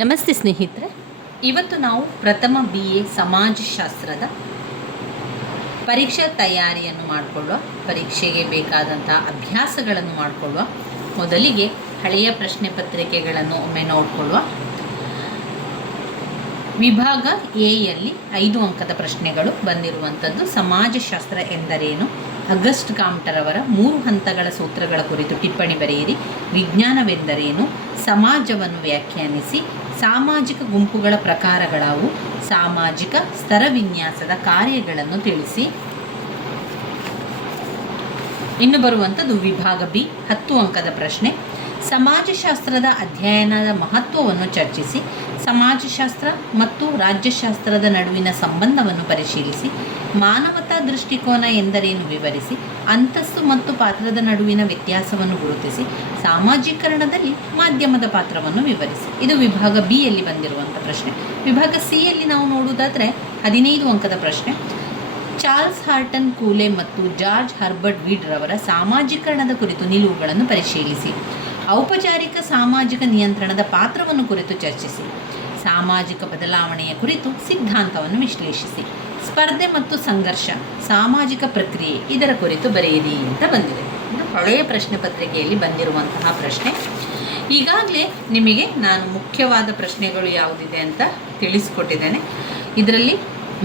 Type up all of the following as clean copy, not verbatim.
ನಮಸ್ತೆ ಸ್ನೇಹಿತರೆ, ಇವತ್ತು ನಾವು ಪ್ರಥಮ BA ಸಮಾಜಶಾಸ್ತ್ರದ ಪರೀಕ್ಷಾ ತಯಾರಿಯನ್ನು ಮಾಡಿಕೊಳ್ಳುವ, ಪರೀಕ್ಷೆಗೆ ಬೇಕಾದಂಥ ಅಭ್ಯಾಸಗಳನ್ನು ಮಾಡಿಕೊಳ್ಳುವ. ಮೊದಲಿಗೆ ಹಳೆಯ ಪ್ರಶ್ನೆ ಪತ್ರಿಕೆಗಳನ್ನು ಒಮ್ಮೆ ನೋಡಿಕೊಳ್ಳುವ. ವಿಭಾಗ ಎಯಲ್ಲಿ 5 ಅಂಕದ ಪ್ರಶ್ನೆಗಳು ಬಂದಿರುವಂಥದ್ದು. ಸಮಾಜಶಾಸ್ತ್ರ ಎಂದರೇನು, ಅಗಸ್ಟ್ ಕಾಮ್ಟರವರ 3 ಹಂತಗಳ ಸೂತ್ರಗಳ ಕುರಿತು ಟಿಪ್ಪಣಿ ಬರೆಯಿರಿ, ವಿಜ್ಞಾನವೆಂದರೇನು, ಸಮಾಜವನ್ನು ವ್ಯಾಖ್ಯಾನಿಸಿ, ಸಾಮಾಜಿಕ ಗುಂಪುಗಳ ಪ್ರಕಾರಗಳಾವು, ಸಾಮಾಜಿಕ ಸ್ತರವಿನ್ಯಾಸದ ಕಾರ್ಯಗಳನ್ನು ತಿಳಿಸಿ. ಇನ್ನು ಬರುವಂಥದ್ದು ವಿಭಾಗ ಬಿ 10 ಅಂಕದ ಪ್ರಶ್ನೆ. ಸಮಾಜಶಾಸ್ತ್ರದ ಅಧ್ಯಯನದ ಮಹತ್ವವನ್ನು ಚರ್ಚಿಸಿ, ಸಮಾಜಶಾಸ್ತ್ರ ಮತ್ತು ರಾಜ್ಯಶಾಸ್ತ್ರದ ನಡುವಿನ ಸಂಬಂಧವನ್ನು ಪರಿಶೀಲಿಸಿ, ಮಾನವತಾ ದೃಷ್ಟಿಕೋನ ಎಂದರೇನು ವಿವರಿಸಿ, ಅಂತಸ್ತು ಮತ್ತು ಪಾತ್ರದ ನಡುವಿನ ವ್ಯತ್ಯಾಸವನ್ನು ಗುರುತಿಸಿ, ಸಾಮಾಜೀಕರಣದಲ್ಲಿ ಮಾಧ್ಯಮದ ಪಾತ್ರವನ್ನು ವಿವರಿಸಿ. ಇದು ವಿಭಾಗ ಬಿ ಯಲ್ಲಿ ಬಂದಿರುವಂಥ ಪ್ರಶ್ನೆ. ವಿಭಾಗ ಸಿ ಯಲ್ಲಿ ನಾವು ನೋಡುವುದಾದರೆ 15 ಅಂಕದ ಪ್ರಶ್ನೆ. ಚಾರ್ಲ್ಸ್ ಹಾರ್ಟನ್ ಕೂಲೆ ಮತ್ತು ಜಾರ್ಜ್ ಹರ್ಬರ್ಟ್ ವೀಡ್ ರವರ ಸಾಮಾಜೀಕರಣದ ಕುರಿತು ನಿಲುವುಗಳನ್ನು ಪರಿಶೀಲಿಸಿ, ಔಪಚಾರಿಕ ಸಾಮಾಜಿಕ ನಿಯಂತ್ರಣದ ಪಾತ್ರವನ್ನು ಕುರಿತು ಚರ್ಚಿಸಿ, ಸಾಮಾಜಿಕ ಬದಲಾವಣೆಯ ಕುರಿತು ಸಿದ್ಧಾಂತವನ್ನು ವಿಶ್ಲೇಷಿಸಿ, ಸ್ಪರ್ಧೆ ಮತ್ತು ಸಂಘರ್ಷ, ಸಾಮಾಜಿಕ ಪ್ರಕ್ರಿಯೆ ಇದರ ಕುರಿತು ಬರೆಯಿರಿ ಅಂತ ಬಂದಿದೆ. ಇದು ಹಳೆಯ ಪ್ರಶ್ನೆ ಪತ್ರಿಕೆಯಲ್ಲಿ ಬಂದಿರುವಂತಹ ಪ್ರಶ್ನೆ. ಈಗಾಗಲೇ ನಿಮಗೆ ನಾನು ಮುಖ್ಯವಾದ ಪ್ರಶ್ನೆಗಳು ಯಾವುದಿದೆ ಅಂತ ತಿಳಿಸಿಕೊಟ್ಟಿದ್ದೇನೆ. ಇದರಲ್ಲಿ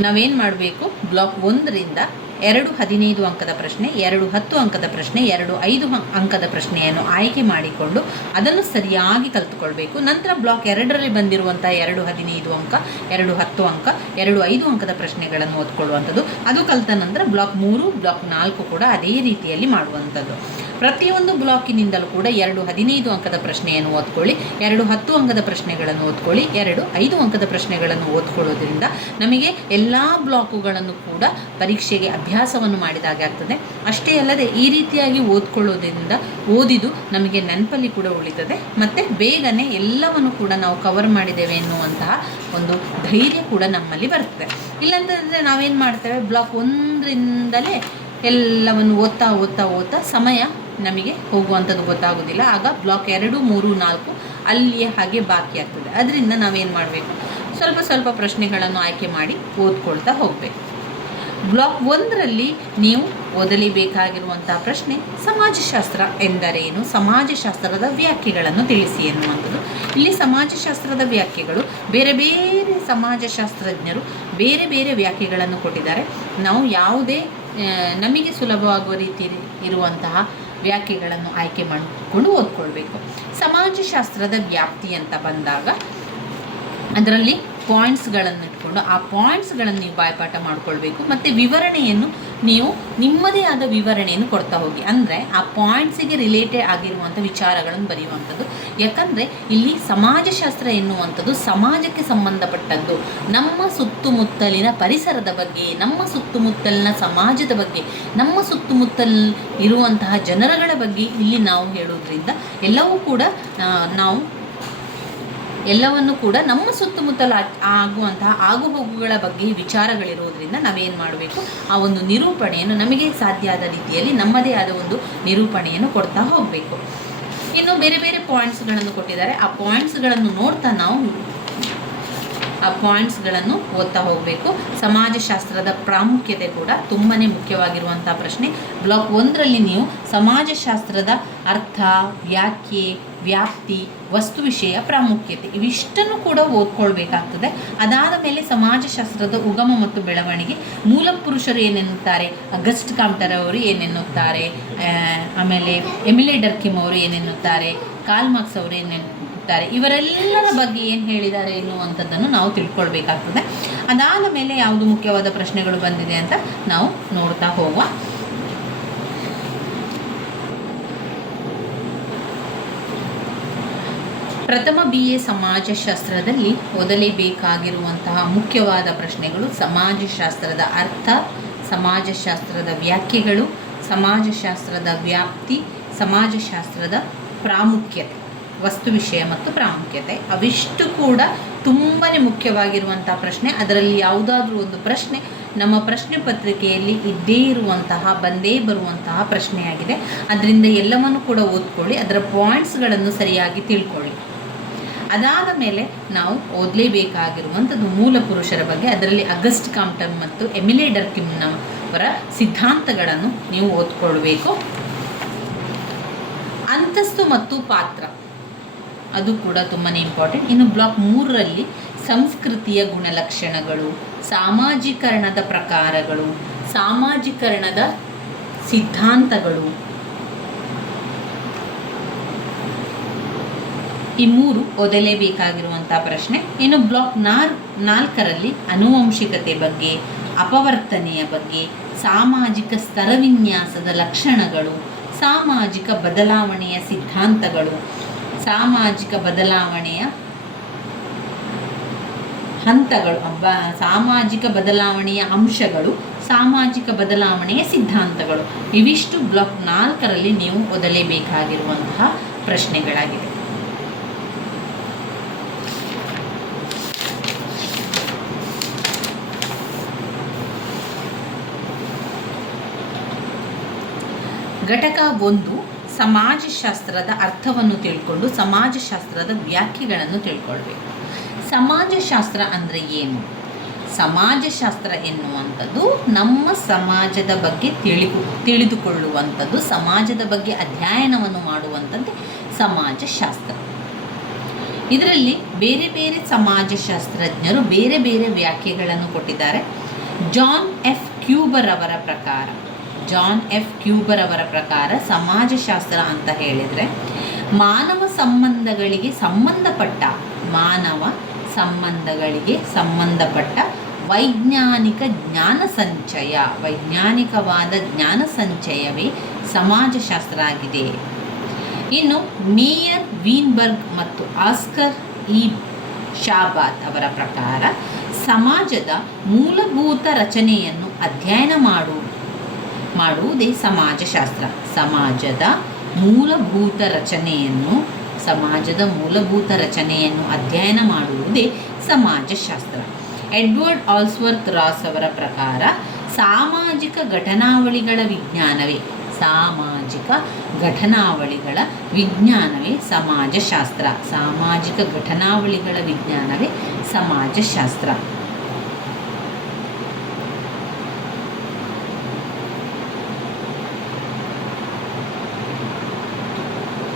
ನಾವೇನು ಮಾಡಬೇಕು, ಬ್ಲಾಕ್ 1ರಿಂದ 2 15 ಅಂಕದ ಪ್ರಶ್ನೆ, 2 10 ಅಂಕದ ಪ್ರಶ್ನೆ, 2 5 ಅಂಕದ ಪ್ರಶ್ನೆಯನ್ನು ಆಯ್ಕೆ ಮಾಡಿಕೊಂಡು ಅದನ್ನು ಸರಿಯಾಗಿ ಕಲಿತುಕೊಳ್ಬೇಕು. ನಂತರ ಬ್ಲಾಕ್ 2ರಲ್ಲಿ ಬಂದಿರುವಂಥ 2 15 ಅಂಕ, 2 10 ಅಂಕ, 2 5 ಅಂಕದ ಪ್ರಶ್ನೆಗಳನ್ನು ಓದ್ಕೊಳ್ಳುವಂಥದ್ದು. ಅದು ಕಲಿತ ನಂತರ ಬ್ಲಾಕ್ 3 ಬ್ಲಾಕ್ 4 ಕೂಡ ಅದೇ ರೀತಿಯಲ್ಲಿ ಮಾಡುವಂಥದ್ದು. ಪ್ರತಿಯೊಂದು ಬ್ಲಾಕಿನಿಂದಲೂ ಕೂಡ 2 15 ಅಂಕದ ಪ್ರಶ್ನೆಯನ್ನು ಓದ್ಕೊಳ್ಳಿ, 2 10 ಅಂಕದ ಪ್ರಶ್ನೆಗಳನ್ನು ಓದ್ಕೊಳ್ಳಿ, 2 5 ಅಂಕದ ಪ್ರಶ್ನೆಗಳನ್ನು ಓದ್ಕೊಳ್ಳೋದ್ರಿಂದ ನಮಗೆ ಎಲ್ಲ ಬ್ಲಾಕುಗಳನ್ನು ಕೂಡ ಪರೀಕ್ಷೆಗೆ ಅಭ್ಯಾಸವನ್ನು ಮಾಡಿದಾಗೆ ಆಗ್ತದೆ. ಅಷ್ಟೇ ಅಲ್ಲದೆ ಈ ರೀತಿಯಾಗಿ ಓದ್ಕೊಳ್ಳೋದ್ರಿಂದ ಓದಿದು ನಮಗೆ ನೆನಪಲ್ಲಿ ಕೂಡ ಉಳಿತದೆ ಮತ್ತು ಬೇಗನೆ ಎಲ್ಲವನ್ನು ಕೂಡ ನಾವು ಕವರ್ ಮಾಡಿದ್ದೇವೆ ಎನ್ನುವಂತಹ ಒಂದು ಧೈರ್ಯ ಕೂಡ ನಮ್ಮಲ್ಲಿ ಬರ್ತದೆ. ಇಲ್ಲಾಂತಂದರೆ ನಾವೇನು ಮಾಡ್ತೇವೆ, ಬ್ಲಾಕ್ 1ರಿಂದಲೇ ಎಲ್ಲವನ್ನು ಓದ್ತಾ ಸಮಯ ನಮಗೆ ಹೋಗುವಂಥದ್ದು ಗೊತ್ತಾಗೋದಿಲ್ಲ. ಆಗ ಬ್ಲಾಕ್ 2 3 4 ಅಲ್ಲಿಯೇ ಹಾಗೆ ಬಾಕಿ ಆಗ್ತದೆ. ಅದರಿಂದ ನಾವೇನು ಮಾಡಬೇಕು, ಸ್ವಲ್ಪ ಪ್ರಶ್ನೆಗಳನ್ನು ಆಯ್ಕೆ ಮಾಡಿ ಓದ್ಕೊಳ್ತಾ ಹೋಗಬೇಕು. ಬ್ಲಾಕ್ 1ರಲ್ಲಿ ನೀವು ಓದಲೇಬೇಕಾಗಿರುವಂಥ ಪ್ರಶ್ನೆ ಸಮಾಜಶಾಸ್ತ್ರ ಎಂದರೇನು, ಸಮಾಜಶಾಸ್ತ್ರದ ವ್ಯಾಖ್ಯೆಗಳನ್ನು ತಿಳಿಸಿ ಎನ್ನುವಂಥದ್ದು. ಇಲ್ಲಿ ಸಮಾಜಶಾಸ್ತ್ರದ ವ್ಯಾಖ್ಯೆಗಳು ಬೇರೆ ಬೇರೆ ಸಮಾಜಶಾಸ್ತ್ರಜ್ಞರು ಬೇರೆ ಬೇರೆ ವ್ಯಾಖ್ಯೆಗಳನ್ನು ಕೊಟ್ಟಿದ್ದಾರೆ. ನಾವು ಯಾವುದೇ ನಮಗೆ ಸುಲಭವಾಗುವ ರೀತಿ ಇರುವಂತಹ ವ್ಯಾಖ್ಯೆಗಳನ್ನು ಆಯ್ಕೆ ಮಾಡಿಕೊಂಡು ಓದ್ಕೊಳ್ಬೇಕು. ಸಮಾಜಶಾಸ್ತ್ರದ ವ್ಯಾಪ್ತಿ ಅಂತ ಬಂದಾಗ ಅದರಲ್ಲಿ ಪಾಯಿಂಟ್ಸ್ಗಳನ್ನು ಇಟ್ಕೊಂಡು ಆ ಪಾಯಿಂಟ್ಸ್ಗಳನ್ನು ನೀವು ಬಾಯ್ಪಾಠ ಮಾಡಿಕೊಳ್ಬೇಕು. ಮತ್ತು ವಿವರಣೆಯನ್ನು ನೀವು ನಿಮ್ಮದೇ ಆದ ವಿವರಣೆಯನ್ನು ಕೊಡ್ತಾ ಹೋಗಿ. ಅಂದರೆ ಆ ಪಾಯಿಂಟ್ಸಿಗೆ ರಿಲೇಟೆಡ್ ಆಗಿರುವಂಥ ವಿಚಾರಗಳನ್ನು ಬರೆಯುವಂಥದ್ದು. ಯಾಕಂದರೆ ಇಲ್ಲಿ ಸಮಾಜಶಾಸ್ತ್ರ ಎನ್ನುವಂಥದ್ದು ಸಮಾಜಕ್ಕೆ ಸಂಬಂಧಪಟ್ಟದ್ದು. ನಮ್ಮ ಸುತ್ತಮುತ್ತಲಿನ ಪರಿಸರದ ಬಗ್ಗೆ, ನಮ್ಮ ಸುತ್ತಮುತ್ತಲಿನ ಸಮಾಜದ ಬಗ್ಗೆ, ನಮ್ಮ ಸುತ್ತಮುತ್ತಲ ಇರುವಂತಹ ಜನರುಗಳ ಬಗ್ಗೆ ಇಲ್ಲಿ ನಾವು ಹೇಳೋದ್ರಿಂದ ಎಲ್ಲವನ್ನು ಕೂಡ ನಮ್ಮ ಸುತ್ತಮುತ್ತಲ ಆಗುವಂತಹ ಆಗುಹೋಗುಗಳ ಬಗ್ಗೆ ವಿಚಾರಗಳಿರೋದ್ರಿಂದ ನಾವೇನು ಮಾಡಬೇಕು, ಆ ಒಂದು ನಿರೂಪಣೆಯನ್ನು ನಮಗೆ ಸಾಧ್ಯ ಆದ ರೀತಿಯಲ್ಲಿ ನಮ್ಮದೇ ಆದ ಒಂದು ನಿರೂಪಣೆಯನ್ನು ಕೊಡ್ತಾ ಹೋಗಬೇಕು. ಇನ್ನು ಬೇರೆ ಬೇರೆ ಪಾಯಿಂಟ್ಸ್ಗಳನ್ನು ಕೊಟ್ಟಿದ್ದಾರೆ. ಆ ಪಾಯಿಂಟ್ಸ್ಗಳನ್ನು ನೋಡ್ತಾ ನಾವು ಆ ಪಾಯಿಂಟ್ಸ್ಗಳನ್ನು ಓದ್ತಾ ಹೋಗಬೇಕು. ಸಮಾಜಶಾಸ್ತ್ರದ ಪ್ರಾಮುಖ್ಯತೆ ಕೂಡ ತುಂಬಾ ಮುಖ್ಯವಾಗಿರುವಂಥ ಪ್ರಶ್ನೆ. ಬ್ಲಾಕ್ 1ರಲ್ಲಿ ನೀವು ಸಮಾಜಶಾಸ್ತ್ರದ ಅರ್ಥ, ವ್ಯಾಖ್ಯೆ, ವ್ಯಾಪ್ತಿ, ವಸ್ತು ವಿಷಯ, ಪ್ರಾಮುಖ್ಯತೆ ಇವಿಷ್ಟನ್ನು ಕೂಡ ಓದ್ಕೊಳ್ಬೇಕಾಗ್ತದೆ. ಅದಾದ ಮೇಲೆ ಸಮಾಜಶಾಸ್ತ್ರದ ಉಗಮ ಮತ್ತು ಬೆಳವಣಿಗೆ, ಮೂಲ ಪುರುಷರು ಏನೆನ್ನುತ್ತಾರೆ, ಅಗಸ್ಟ್ ಕಾಮ್ಟರ್ ಅವರು ಏನೆನ್ನುತ್ತಾರೆ, ಆಮೇಲೆ ಎಮಿಲೆ ಡರ್ಕಿಮ್ ಅವರು ಏನೆನ್ನುತ್ತಾರೆ, ಕಾರ್ಲ್ ಮಾರ್ಕ್ಸ್ ಅವರು ಏನೆನ್ನುತ್ತಾರೆ, ಇವರೆಲ್ಲರ ಬಗ್ಗೆ ಏನು ಹೇಳಿದ್ದಾರೆ ಎನ್ನುವಂಥದ್ದನ್ನು ನಾವು ತಿಳ್ಕೊಳ್ಬೇಕಾಗ್ತದೆ. ಅದಾದ ಮೇಲೆ ಯಾವುದು ಮುಖ್ಯವಾದ ಪ್ರಶ್ನೆಗಳು ಬಂದಿದೆ ಅಂತ ನಾವು ನೋಡ್ತಾ ಹೋಗುವ. ಪ್ರಥಮ BA ಸಮಾಜಶಾಸ್ತ್ರದಲ್ಲಿ ಓದಲೇಬೇಕಾಗಿರುವಂತಹ ಮುಖ್ಯವಾದ ಪ್ರಶ್ನೆಗಳು ಸಮಾಜಶಾಸ್ತ್ರದ ಅರ್ಥ, ಸಮಾಜಶಾಸ್ತ್ರದ ವ್ಯಾಖ್ಯೆಗಳು, ಸಮಾಜಶಾಸ್ತ್ರದ ವ್ಯಾಪ್ತಿ, ಸಮಾಜಶಾಸ್ತ್ರದ ಪ್ರಾಮುಖ್ಯತೆ, ವಸ್ತು ವಿಷಯ ಮತ್ತು ಪ್ರಾಮುಖ್ಯತೆ. ಅವಿಷ್ಟು ಕೂಡ ತುಂಬಾ ಮುಖ್ಯವಾಗಿರುವಂಥ ಪ್ರಶ್ನೆ. ಅದರಲ್ಲಿ ಯಾವುದಾದ್ರೂ ಒಂದು ಪ್ರಶ್ನೆ ನಮ್ಮ ಪ್ರಶ್ನೆ ಪತ್ರಿಕೆಯಲ್ಲಿ ಬಂದೇ ಬರುವಂತಹ ಪ್ರಶ್ನೆಯಾಗಿದೆ. ಅದರಿಂದ ಎಲ್ಲವನ್ನು ಕೂಡ ಓದ್ಕೊಳ್ಳಿ, ಅದರ ಪಾಯಿಂಟ್ಸ್ಗಳನ್ನು ಸರಿಯಾಗಿ ತಿಳ್ಕೊಳ್ಳಿ. ಅದಾದ ಮೇಲೆ ನಾವು ಓದಲೇಬೇಕಾಗಿರುವಂಥದ್ದು ಮೂಲ ಪುರುಷರ ಬಗ್ಗೆ. ಅದರಲ್ಲಿ ಅಗಸ್ಟ್ ಕಾಂಪ್ಟನ್ ಮತ್ತು ಎಮಿಲೆ ಡರ್ಕಿಮ್ನವರ ಸಿದ್ಧಾಂತಗಳನ್ನು ನೀವು ಓದ್ಕೊಳ್ಬೇಕು. ಅಂತಸ್ತು ಮತ್ತು ಪಾತ್ರ, ಅದು ಕೂಡ ತುಂಬಾ ಇಂಪಾರ್ಟೆಂಟ್. ಇನ್ನು ಬ್ಲಾಕ್ 3ರಲ್ಲಿ ಸಂಸ್ಕೃತಿಯ ಗುಣಲಕ್ಷಣಗಳು, ಸಾಮಾಜೀಕರಣದ ಪ್ರಕಾರಗಳು, ಸಾಮಾಜೀಕರಣದ ಸಿದ್ಧಾಂತಗಳು, ಈ 3 ಓದಲೇಬೇಕಾಗಿರುವಂಥ ಪ್ರಶ್ನೆ. ಇನ್ನು ಬ್ಲಾಕ್ 4ರಲ್ಲಿ ಆನುವಂಶಿಕತೆ ಬಗ್ಗೆ, ಅಪವರ್ತನೆಯ ಬಗ್ಗೆ, ಸಾಮಾಜಿಕ ಸ್ತರವಿನ್ಯಾಸದ ಲಕ್ಷಣಗಳು, ಸಾಮಾಜಿಕ ಬದಲಾವಣೆಯ ಸಿದ್ಧಾಂತಗಳು, ಸಾಮಾಜಿಕ ಬದಲಾವಣೆಯ ಹಂತಗಳು, ಸಾಮಾಜಿಕ ಬದಲಾವಣೆಯ ಅಂಶಗಳು, ಸಾಮಾಜಿಕ ಬದಲಾವಣೆಯ ಸಿದ್ಧಾಂತಗಳು, ಇವಿಷ್ಟು ಬ್ಲಾಕ್ 4ರಲ್ಲಿ ನೀವು ಓದಲೇಬೇಕಾಗಿರುವಂತಹ ಪ್ರಶ್ನೆಗಳಾಗಿವೆ. ಘಟಕ 1 ಸಮಾಜಶಾಸ್ತ್ರದ ಅರ್ಥವನ್ನು ತಿಳ್ಕೊಂಡು ಸಮಾಜಶಾಸ್ತ್ರದ ವ್ಯಾಖ್ಯೆಗಳನ್ನು ತಿಳ್ಕೊಳ್ಬೇಕು. ಸಮಾಜಶಾಸ್ತ್ರ ಅಂದರೆ ಏನು? ಸಮಾಜಶಾಸ್ತ್ರ ಎನ್ನುವಂಥದ್ದು ನಮ್ಮ ಸಮಾಜದ ಬಗ್ಗೆ ತಿಳಿದುಕೊಳ್ಳುವಂಥದ್ದು, ಸಮಾಜದ ಬಗ್ಗೆ ಅಧ್ಯಯನವನ್ನು ಮಾಡುವಂಥದ್ದು ಸಮಾಜಶಾಸ್ತ್ರ. ಇದರಲ್ಲಿ ಬೇರೆ ಬೇರೆ ಸಮಾಜಶಾಸ್ತ್ರಜ್ಞರು ಬೇರೆ ಬೇರೆ ವ್ಯಾಖ್ಯೆಗಳನ್ನು ಕೊಟ್ಟಿದ್ದಾರೆ. ಜಾನ್ ಎಫ್ ಕ್ಯೂಬರ್ ಅವರ ಪ್ರಕಾರ ಸಮಾಜಶಾಸ್ತ್ರ ಅಂತ ಹೇಳಿದರೆ ಮಾನವ ಸಂಬಂಧಗಳಿಗೆ ಸಂಬಂಧಪಟ್ಟ ವೈಜ್ಞಾನಿಕವಾದ ಜ್ಞಾನ ಸಂಚಯವೇ ಸಮಾಜಶಾಸ್ತ್ರ ಆಗಿದೆ. ಇನ್ನು ಮೇಯರ್ ವೀನ್ಬರ್ಗ್ ಮತ್ತು ಆಸ್ಕರ್ ಇ ಶಾಬಾತ್ ಅವರ ಪ್ರಕಾರ ಸಮಾಜದ ಮೂಲಭೂತ ರಚನೆಯನ್ನು ಅಧ್ಯಯನ ಮಾಡುವುದೇ ಸಮಾಜಶಾಸ್ತ್ರ. ಸಮಾಜದ ಮೂಲಭೂತ ರಚನೆಯನ್ನು ಅಧ್ಯಯನ ಮಾಡುವುದೇ ಸಮಾಜಶಾಸ್ತ್ರ. ಎಡ್ವರ್ಡ್ ಆಲ್ಸ್ವರ್ತ್ ರಾಸ್ ಅವರ ಪ್ರಕಾರ ಸಾಮಾಜಿಕ ಘಟನಾವಳಿಗಳ ವಿಜ್ಞಾನವೇ ಸಮಾಜಶಾಸ್ತ್ರ.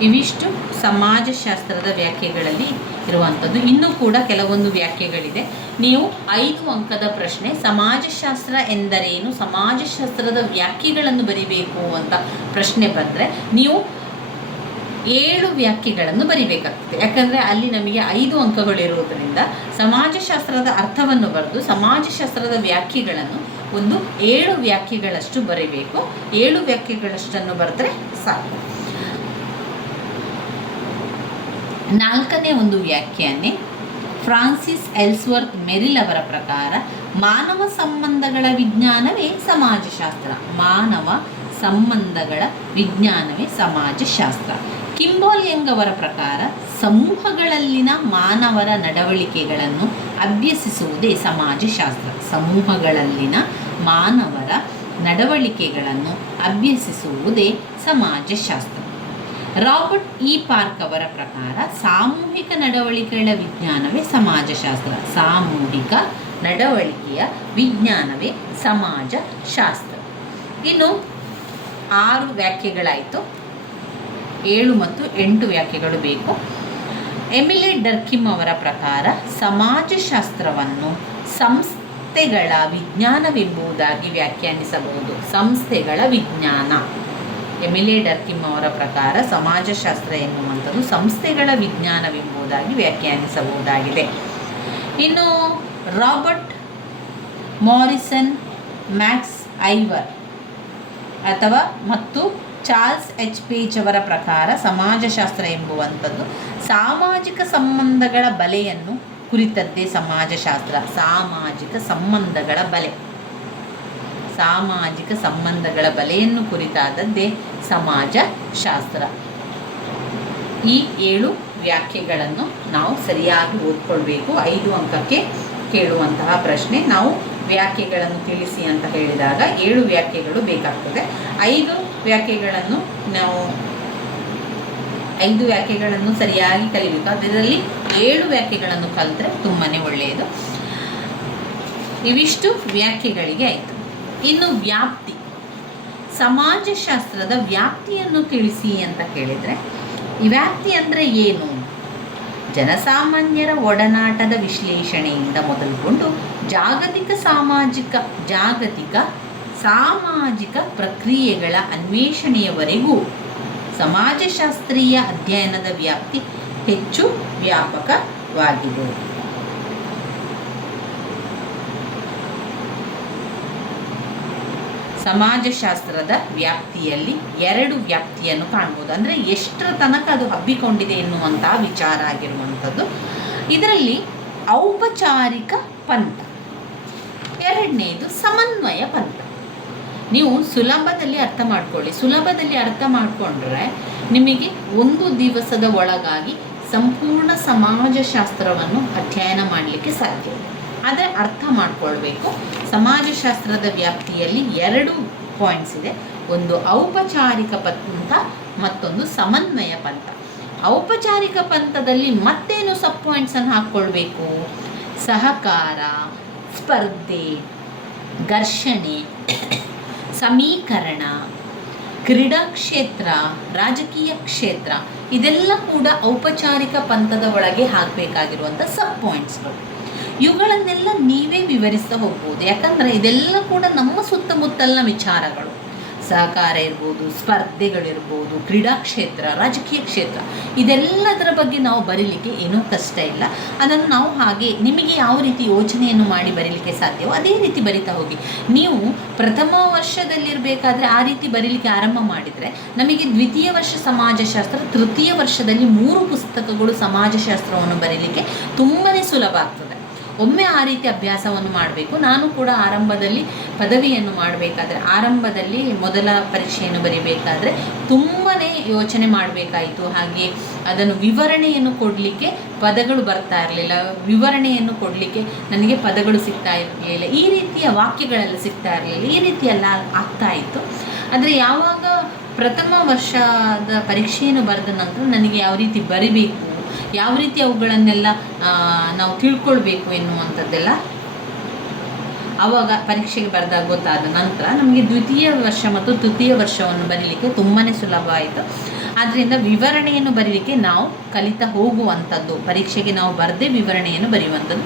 ಇವಿಷ್ಟು ಸಮಾಜಶಾಸ್ತ್ರದ ವ್ಯಾಖ್ಯೆಗಳಲ್ಲಿ ಇರುವಂಥದ್ದು. ಇನ್ನೂ ಕೂಡ ಕೆಲವೊಂದು ವ್ಯಾಖ್ಯೆಗಳಿದೆ. ನೀವು 5 ಅಂಕದ ಪ್ರಶ್ನೆ ಸಮಾಜಶಾಸ್ತ್ರ ಎಂದರೇನು, ಸಮಾಜಶಾಸ್ತ್ರದ ವ್ಯಾಖ್ಯೆಗಳನ್ನು ಬರಿಬೇಕು ಅಂತ ಪ್ರಶ್ನೆ ಬಂದರೆ ನೀವು 7 ವ್ಯಾಖ್ಯೆಗಳನ್ನು ಬರಿಬೇಕಾಗ್ತದೆ. ಯಾಕಂದರೆ ಅಲ್ಲಿ ನಮಗೆ 5 ಅಂಕಗಳಿರುವುದರಿಂದ ಸಮಾಜಶಾಸ್ತ್ರದ ಅರ್ಥವನ್ನು ಬರೆದು ಸಮಾಜಶಾಸ್ತ್ರದ ವ್ಯಾಖ್ಯೆಗಳನ್ನು ಒಂದು 7 ವ್ಯಾಖ್ಯೆಗಳಷ್ಟು ಬರೀಬೇಕು. 7 ವ್ಯಾಖ್ಯೆಗಳಷ್ಟನ್ನು ಬರೆದ್ರೆ ಸಾಕು. 4ನೇ ಒಂದು ವ್ಯಾಖ್ಯಾನೆ ಫ್ರಾನ್ಸಿಸ್ ಎಲ್ಸ್ವರ್ತ್ ಮೆರಿಲ್ ಅವರ ಪ್ರಕಾರ ಮಾನವ ಸಂಬಂಧಗಳ ವಿಜ್ಞಾನವೇ ಸಮಾಜಶಾಸ್ತ್ರ. ಕಿಂಬಾಲ್ ಯಂಗ್ ಅವರ ಪ್ರಕಾರ ಸಮೂಹಗಳಲ್ಲಿನ ಮಾನವರ ನಡವಳಿಕೆಗಳನ್ನು ಅಭ್ಯಸಿಸುವುದೇ ಸಮಾಜಶಾಸ್ತ್ರ. ರಾಬರ್ಟ್ ಇ ಪಾರ್ಕ್ ಅವರ ಪ್ರಕಾರ ಸಾಮೂಹಿಕ ನಡವಳಿಕೆಗಳ ವಿಜ್ಞಾನವೇ ಸಮಾಜಶಾಸ್ತ್ರ. ಇನ್ನು 6 ವ್ಯಾಖ್ಯೆಗಳಾಯಿತು. 7 ಮತ್ತು 8 ವ್ಯಾಖ್ಯೆಗಳು ಬೇಕು. ಎಮಿಲೆ ಡರ್ಕಿಮ್ ಅವರ ಪ್ರಕಾರ ಸಮಾಜಶಾಸ್ತ್ರವನ್ನು ಸಂಸ್ಥೆಗಳ ವಿಜ್ಞಾನವೆಂಬುದಾಗಿ ವ್ಯಾಖ್ಯಾನಿಸಬಹುದು. ಎಮಿಲೆ ಡರ್ಕಿಮ್ ಅವರ ಪ್ರಕಾರ ಸಮಾಜಶಾಸ್ತ್ರ ಎನ್ನುವಂಥದ್ದು ಸಂಸ್ಥೆಗಳ ವಿಜ್ಞಾನವೆಂಬುದಾಗಿ ವ್ಯಾಖ್ಯಾನಿಸಬಹುದಾಗಿದೆ. ಇನ್ನು ರಾಬರ್ಟ್ ಮಾರಿಸನ್, ಮ್ಯಾಕ್ಸ್ ಐವರ್ ಮತ್ತು ಚಾರ್ಲ್ಸ್ ಎಚ್ ಪೇಜ್ ಅವರ ಪ್ರಕಾರ ಸಮಾಜಶಾಸ್ತ್ರ ಎಂಬುವಂಥದ್ದು ಸಾಮಾಜಿಕ ಸಂಬಂಧಗಳ ಬಲೆಯನ್ನು ಕುರಿತದ್ದೇ ಸಮಾಜಶಾಸ್ತ್ರ. ಸಾಮಾಜಿಕ ಸಂಬಂಧಗಳ ಬಲೆಯನ್ನು ಕುರಿತಾದದ್ದೇ ಸಮಾಜಶಾಸ್ತ್ರ. ಈ 7 ವ್ಯಾಖ್ಯೆಗಳನ್ನು ನಾವು ಸರಿಯಾಗಿ ಓದ್ಕೊಳ್ಬೇಕು. 5 ಅಂಕಕ್ಕೆ ಕೇಳುವಂತಹ ಪ್ರಶ್ನೆ. ನಾವು ವ್ಯಾಖ್ಯೆಗಳನ್ನು ತಿಳಿಸಿ ಅಂತ ಹೇಳಿದಾಗ 7 ವ್ಯಾಖ್ಯೆಗಳು ಬೇಕಾಗ್ತದೆ. 5 ವ್ಯಾಖ್ಯೆಗಳನ್ನು ನಾವು 5 ವ್ಯಾಖ್ಯೆಗಳನ್ನು ಸರಿಯಾಗಿ ಕಲಿಬೇಕು. ಅದರಲ್ಲಿ 7 ವ್ಯಾಖ್ಯೆಗಳನ್ನು ಕಲಿತ್ರೆ ತುಂಬಾ ಒಳ್ಳೆಯದು. ಇವಿಷ್ಟು ವ್ಯಾಖ್ಯೆಗಳಿಗೆ ಆಯಿತು. ಇನ್ನು ವ್ಯಾಪ್ತಿ, ಸಮಾಜಶಾಸ್ತ್ರದ ವ್ಯಾಪ್ತಿಯನ್ನು ತಿಳಿಸಿ ಅಂತ ಕೇಳಿದರೆ, ಈ ವ್ಯಾಪ್ತಿ ಅಂದರೆ ಏನು? ಜನಸಾಮಾನ್ಯರ ಒಡನಾಟದ ವಿಶ್ಲೇಷಣೆಯಿಂದ ಮೊದಲುಗೊಂಡು ಜಾಗತಿಕ ಸಾಮಾಜಿಕ ಪ್ರಕ್ರಿಯೆಗಳ ಅನ್ವೇಷಣೆಯವರೆಗೂ ಸಮಾಜಶಾಸ್ತ್ರೀಯ ಅಧ್ಯಯನದ ವ್ಯಾಪ್ತಿ ಹೆಚ್ಚು ವ್ಯಾಪಕವಾಗಿದೆ. ಸಮಾಜಶಾಸ್ತ್ರದ ವ್ಯಾಪ್ತಿಯಲ್ಲಿ 2 ವ್ಯಾಪ್ತಿಯನ್ನು ಕಾಣ್ಬೋದು. ಅಂದರೆ ಎಷ್ಟರ ತನಕ ಅದು ಹಬ್ಬಿಕೊಂಡಿದೆ ಎನ್ನುವಂತಹ ವಿಚಾರ ಆಗಿರುವಂಥದ್ದು. ಇದರಲ್ಲಿ ಔಪಚಾರಿಕ ಪಂಥ, ಎರಡನೇದು ಸಮನ್ವಯ ಪಂಥ. ನೀವು ಸುಲಭದಲ್ಲಿ ಅರ್ಥ ಮಾಡಿಕೊಂಡ್ರೆ ನಿಮಗೆ 1 ದಿವಸದ ಒಳಗಾಗಿ ಸಂಪೂರ್ಣ ಸಮಾಜಶಾಸ್ತ್ರವನ್ನು ಅಧ್ಯಯನ ಮಾಡಲಿಕ್ಕೆ ಸಾಧ್ಯ. ಆದರೆ ಅರ್ಥ ಮಾಡಿಕೊಳ್ಬೇಕು. ಸಮಾಜಶಾಸ್ತ್ರದ ವ್ಯಾಪ್ತಿಯಲ್ಲಿ 2 ಪಾಯಿಂಟ್ಸ್ ಇದೆ. ಒಂದು ಔಪಚಾರಿಕ ಪಂಥ, ಮತ್ತೊಂದು ಸಮನ್ವಯ ಪಂಥ. ಔಪಚಾರಿಕ ಪಂಥದಲ್ಲಿ ಮತ್ತೇನು ಸಬ್ ಪಾಯಿಂಟ್ಸನ್ನು ಹಾಕ್ಕೊಳ್ಬೇಕು? ಸಹಕಾರ, ಸ್ಪರ್ಧೆ, ಘರ್ಷಣೆ, ಸಮೀಕರಣ, ಕ್ರೀಡಾ ಕ್ಷೇತ್ರ, ರಾಜಕೀಯ ಕ್ಷೇತ್ರ, ಇದೆಲ್ಲ ಕೂಡ ಔಪಚಾರಿಕ ಪಂಥದ ಒಳಗೆ ಹಾಕಬೇಕಾಗಿರುವಂಥ ಸಬ್ ಪಾಯಿಂಟ್ಸ್ಗಳು. ಇವುಗಳನ್ನೆಲ್ಲ ನೀವೇ ವಿವರಿಸ್ತಾ ಹೋಗ್ಬೋದು. ಯಾಕಂದರೆ ಇದೆಲ್ಲ ಕೂಡ ನಮ್ಮ ಸುತ್ತಮುತ್ತಲಿನ ವಿಚಾರಗಳು. ಸಹಕಾರ ಇರ್ಬೋದು, ಸ್ಪರ್ಧೆಗಳಿರ್ಬೋದು, ಕ್ರೀಡಾ ಕ್ಷೇತ್ರ, ರಾಜಕೀಯ ಕ್ಷೇತ್ರ, ಇದೆಲ್ಲದರ ಬಗ್ಗೆ ನಾವು ಬರೀಲಿಕ್ಕೆ ಏನೂ ಕಷ್ಟ ಇಲ್ಲ. ಅದನ್ನು ನಾವು ಹಾಗೆ ನಿಮಗೆ ಯಾವ ರೀತಿ ಯೋಚನೆಯನ್ನು ಮಾಡಿ ಬರೀಲಿಕ್ಕೆ ಸಾಧ್ಯವೋ ಅದೇ ರೀತಿ ಬರಿತಾ ಹೋಗಿ. ನೀವು ಪ್ರಥಮ ವರ್ಷದಲ್ಲಿರಬೇಕಾದ್ರೆ ಆ ರೀತಿ ಬರೀಲಿಕ್ಕೆ ಆರಂಭ ಮಾಡಿದರೆ ನಮಗೆ ದ್ವಿತೀಯ ವರ್ಷ ಸಮಾಜಶಾಸ್ತ್ರ, ತೃತೀಯ ವರ್ಷದಲ್ಲಿ 3 ಪುಸ್ತಕಗಳು ಸಮಾಜಶಾಸ್ತ್ರವನ್ನು ಬರೀಲಿಕ್ಕೆ ತುಂಬಾ ಸುಲಭ ಆಗ್ತದೆ. ಒಮ್ಮೆ ಆ ರೀತಿ ಅಭ್ಯಾಸವನ್ನು ಮಾಡಬೇಕು. ನಾನು ಕೂಡ ಆರಂಭದಲ್ಲಿ ಪದವಿಯನ್ನು ಮಾಡಬೇಕಾದ್ರೆ, ಆರಂಭದಲ್ಲಿ ಮೊದಲ ಪರೀಕ್ಷೆಯನ್ನು ಬರೀಬೇಕಾದ್ರೆ ತುಂಬಾ ಯೋಚನೆ ಮಾಡಬೇಕಾಯಿತು. ಹಾಗೆ ಅದನ್ನು ವಿವರಣೆಯನ್ನು ಕೊಡಲಿಕ್ಕೆ ಪದಗಳು ಬರ್ತಾ ಇರಲಿಲ್ಲ, ವಿವರಣೆಯನ್ನು ಕೊಡಲಿಕ್ಕೆ ನನಗೆ ಪದಗಳು ಸಿಗ್ತಾ ಇರಲಿಲ್ಲ, ಈ ರೀತಿಯ ವಾಕ್ಯಗಳೆಲ್ಲ ಸಿಗ್ತಾ ಇರಲಿಲ್ಲ, ಈ ರೀತಿಯೆಲ್ಲ ಆಗ್ತಾ ಇತ್ತು. ಆದರೆ ಯಾವಾಗ ಪ್ರಥಮ ವರ್ಷದ ಪರೀಕ್ಷೆಯನ್ನು ಬರೆದ ನಂತರ ನನಗೆ ಯಾವ ರೀತಿ ಬರಿಬೇಕು, ಯಾವ ರೀತಿ ಅವುಗಳನ್ನೆಲ್ಲ ನಾವು ತಿಳ್ಕೊಳ್ಬೇಕು ಎನ್ನುವಂಥದ್ದೆಲ್ಲ ಆವಾಗ ಪರೀಕ್ಷೆಗೆ ಬರೆದಾಗ ಗೊತ್ತಾದ ನಂತರ ನಮಗೆ ದ್ವಿತೀಯ ವರ್ಷ ಮತ್ತು ತೃತೀಯ ವರ್ಷವನ್ನು ಬರೀಲಿಕ್ಕೆ ತುಂಬಾ ಸುಲಭ ಆಯಿತು. ಆದ್ದರಿಂದ ವಿವರಣೆಯನ್ನು ಬರೀಲಿಕ್ಕೆ ನಾವು ಕಲಿತಾ ಹೋಗುವಂಥದ್ದು, ಪರೀಕ್ಷೆಗೆ ನಾವು ಬರದೇ ವಿವರಣೆಯನ್ನು ಬರೆಯುವಂಥದ್ದು.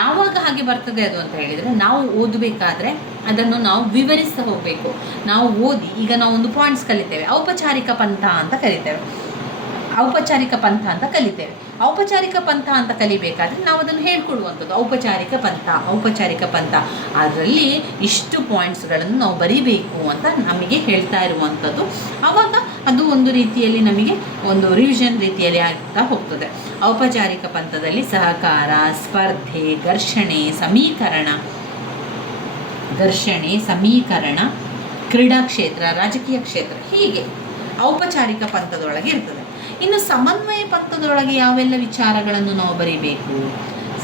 ಯಾವಾಗ ಹಾಗೆ ಬರ್ತದೆ ಅದು ಅಂತ ಹೇಳಿದರೆ, ನಾವು ಓದಬೇಕಾದ್ರೆ ಅದನ್ನು ನಾವು ವಿವರಿಸ್ತಾ ಹೋಗಬೇಕು. ನಾವು ಓದಿ, ಈಗ ನಾವು ಒಂದು ಪಾಯಿಂಟ್ಸ್ ಕಲಿತೇವೆ, ಔಪಚಾರಿಕ ಪಂಥ ಅಂತ ಕಲಿತೇವೆ. ಔಪಚಾರಿಕ ಪಂಥ ಅಂತ ಕಲಿಬೇಕಾದ್ರೆ ನಾವು ಅದನ್ನು ಹೇಳ್ಕೊಡುವಂಥದ್ದು ಔಪಚಾರಿಕ ಪಂಥ ಅದರಲ್ಲಿ ಇಷ್ಟು ಪಾಯಿಂಟ್ಸ್ಗಳನ್ನು ನಾವು ಬರೀಬೇಕು ಅಂತ ನಮಗೆ ಹೇಳ್ತಾ ಇರುವಂಥದ್ದು. ಆವಾಗ ಅದು ಒಂದು ರೀತಿಯಲ್ಲಿ ನಮಗೆ ಒಂದು ರಿವಿಷನ್ ರೀತಿಯಲ್ಲಿ ಆಗ್ತಾ ಹೋಗ್ತದೆ. ಔಪಚಾರಿಕ ಪಂಥದಲ್ಲಿ ಸಹಕಾರ, ಸ್ಪರ್ಧೆ, ಘರ್ಷಣೆ, ಸಮೀಕರಣ, ಕ್ರೀಡಾ ಕ್ಷೇತ್ರ, ರಾಜಕೀಯ ಕ್ಷೇತ್ರ, ಹೀಗೆ ಔಪಚಾರಿಕ ಪಂಥದೊಳಗೆ ಇರ್ತದೆ. ಇನ್ನು ಸಮನ್ವಯ ಪಂಥದೊಳಗೆ ಯಾವೆಲ್ಲ ವಿಚಾರಗಳನ್ನು ನಾವು ಬರೀಬೇಕು?